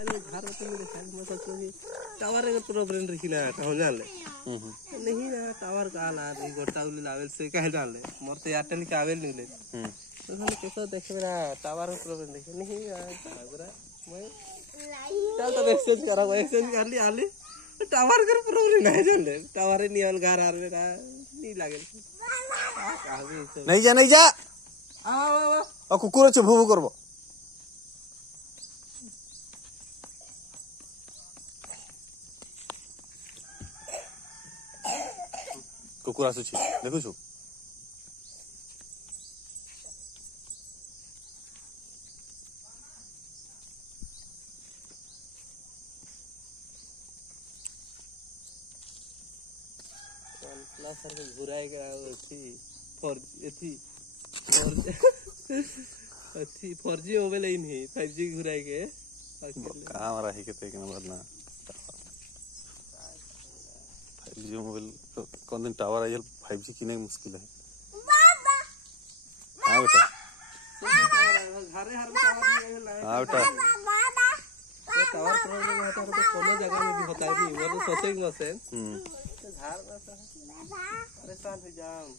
खाली घर में तो खाली मैं सोचो कि टावर का प्रॉब्लम रखी ना कहाँ जान ले नहीं ना टावर का ला नहीं गोटा उले लावेल से कहाँ जान ले मोर तो एयरटेल के आवेल नहीं ले तो हम कैसा देखे मेरा टावर का प्रॉब्लम देखे नहीं यार मैं चल तो एक्सचेंज करा वो एक्सचेंज कर लिया आली टावर का प्रॉब्लम नहीं जान ले टावर नहीं आल घर आ मेरा नहीं लागे नहीं जा आ कुकुर से भूभू करबो कुकुर आसुची देखु छु सर घुराए थी 4G मोबाइल ही नहीं 5G घुराए के कहाँ हमारा ही कहते हैं ना 5G मोबाइल कौन दिन टावर आई 5G की नहीं मुश्किल है हाँ बेटा हाँ बेटा टावर प्रॉब्लम होता है तो कोनो जगह में भी होता है नहीं वो तो सोचेंगे से घर में परेशान हो जाऊं